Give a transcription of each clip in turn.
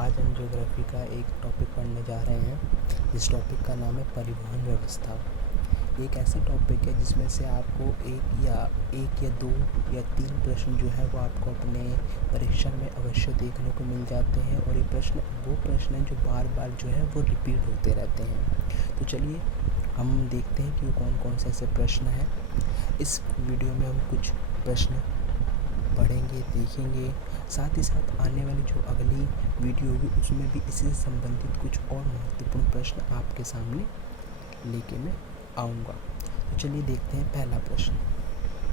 आज हम ज्योग्राफी का एक टॉपिक पढ़ने जा रहे हैं जिस टॉपिक का नाम है परिवहन व्यवस्था। एक ऐसा टॉपिक है जिसमें से आपको एक या दो या तीन प्रश्न जो है वो आपको अपने परीक्षा में अवश्य देखने को मिल जाते हैं और ये वो प्रश्न हैं जो बार बार जो है वो रिपीट होते रहते हैं। तो चलिए हम देखते हैं कि कौन कौन से ऐसे प्रश्न हैं। इस वीडियो में हम कुछ प्रश्न पढ़ेंगे, देखेंगे, साथ ही साथ आने वाली जो अगली वीडियो होगी उसमें भी इसी से संबंधित कुछ और महत्वपूर्ण प्रश्न आपके सामने लेके मैं आऊँगा। तो चलिए देखते हैं पहला प्रश्न।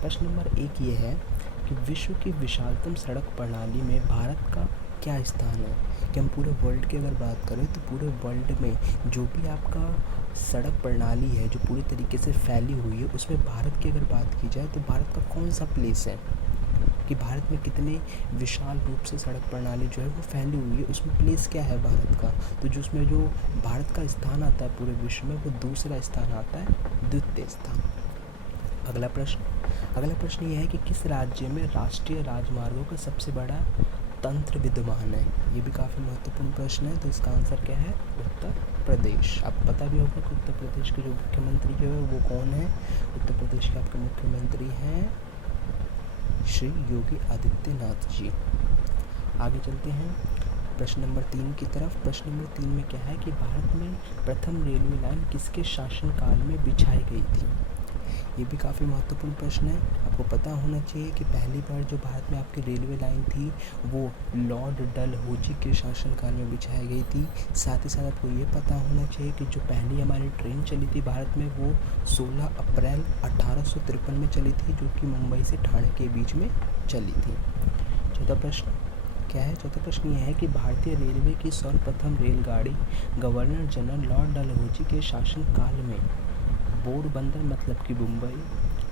प्रश्न नंबर 1 ये है कि विश्व की विशालतम सड़क प्रणाली में भारत का क्या स्थान है। कि हम पूरे वर्ल्ड की अगर बात करें तो पूरे वर्ल्ड में जो भी आपका सड़क प्रणाली है जो पूरी तरीके से फैली हुई है उसमें भारत की अगर बात की जाए तो भारत का कौन सा प्लेस है, कि भारत में कितने विशाल रूप से सड़क प्रणाली जो है वो फैली हुई है, उसमें प्लेस क्या है भारत का। तो जो उसमें जो भारत का स्थान आता है पूरे विश्व में वो दूसरा स्थान आता है, द्वितीय स्थान। अगला प्रश्न ये है कि किस राज्य में राष्ट्रीय राजमार्गों का सबसे बड़ा तंत्र विद्यमान है। ये भी काफ़ी महत्वपूर्ण प्रश्न है। तो इसका आंसर क्या है, उत्तर प्रदेश। आपको पता भी होगा कि उत्तर प्रदेश के जो मुख्यमंत्री जो है वो कौन है। उत्तर प्रदेश के आपके मुख्यमंत्री हैं श्री योगी आदित्यनाथ जी। आगे चलते हैं प्रश्न नंबर 3 की तरफ। प्रश्न नंबर 3 में क्या है कि भारत में प्रथम रेलवे लाइन किसके शासनकाल में बिछाई गई थी। ये भी काफ़ी महत्वपूर्ण प्रश्न है। आपको पता होना चाहिए कि पहली बार जो भारत में आपकी रेलवे लाइन थी वो लॉर्ड डलहौजी के शासनकाल में बिछाई गई थी। साथ ही साथ आपको ये पता होना चाहिए कि जो पहली हमारी ट्रेन चली थी भारत में वो 16 अप्रैल 1853 में चली थी, जो कि मुंबई से ठाणे के बीच में चली थी। चौथा प्रश्न क्या है, चौथा प्रश्न ये है कि भारतीय रेलवे की सर्वप्रथम रेलगाड़ी गवर्नर जनरल लॉर्ड डलहौजी के शासनकाल में पोरबंदर मतलब कि मुंबई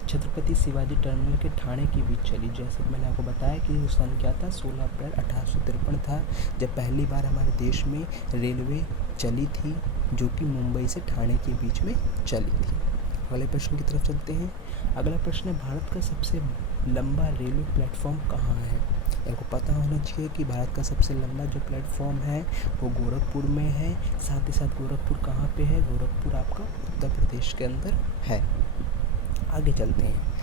छत्रपति शिवाजी टर्मिनल के ठाणे के बीच चली। जैसे कि मैंने आपको बताया कि वो सन क्या था, 16 अप्रैल 1853 था जब पहली बार हमारे देश में रेलवे चली थी, जो कि मुंबई से ठाणे के बीच में चली थी। अगले प्रश्न की तरफ चलते हैं। अगला प्रश्न है भारत का सबसे लंबा रेलवे प्लेटफॉर्म कहाँ है। आपको पता होना चाहिए कि भारत का सबसे लंबा जो प्लेटफॉर्म है वो गोरखपुर में है। साथ ही साथ गोरखपुर कहाँ पे है, गोरखपुर आपका उत्तर प्रदेश के अंदर है। आगे चलते हैं।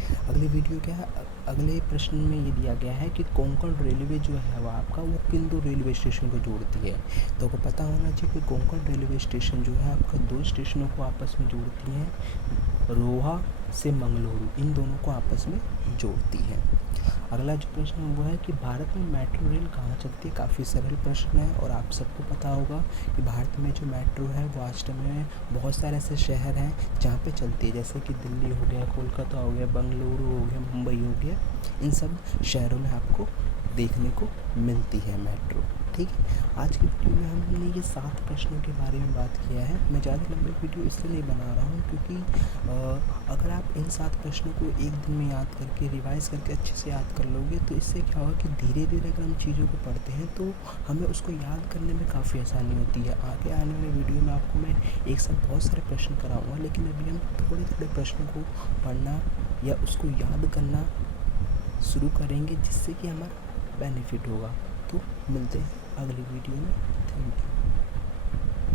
अगले प्रश्न में ये दिया गया है कि कोंकण रेलवे जो है वो आपका वो किन दो रेलवे स्टेशन को जोड़ती है। तो आपको पता होना चाहिए कि कोंकण रेलवे स्टेशन जो है आपका दो स्टेशनों को आपस में जोड़ती है, रोहा से मंगलुरु, इन दोनों को आपस में जोड़ती है। अगला जो प्रश्न है वो है कि भारत में मेट्रो रेल कहाँ चलती है। काफ़ी सरल प्रश्न है और आप सबको पता होगा कि भारत में जो मेट्रो है वो आज में बहुत सारे ऐसे शहर हैं जहाँ पे चलती है, जैसे कि दिल्ली हो गया, कोलकाता हो गया, बेंगलुरु हो गया, मुंबई हो गया। इन सब शहरों में आपको देखने को मिलती है मेट्रो। ठीक है, आज की वीडियो में हमने ये 7 प्रश्नों के बारे में बात किया है। मैं ज़्यादा लंबी वीडियो इसलिए नहीं बना रहा हूँ क्योंकि अगर आप इन 7 प्रश्नों को एक दिन में याद करके रिवाइज़ करके अच्छे से याद कर लोगे तो इससे क्या होगा कि धीरे धीरे अगर हम चीज़ों को पढ़ते हैं तो हमें उसको याद करने में काफ़ी आसानी होती है। आगे आने वाले वीडियो में आपको मैं एक साथ बहुत सारे प्रश्न कराऊँगा, लेकिन अभी हम थोड़े थोड़े प्रश्नों को पढ़ना या उसको याद करना शुरू करेंगे जिससे कि हमारा बेनिफिट होगा। तो मिलते हैं अगली वीडियो में। Thank you.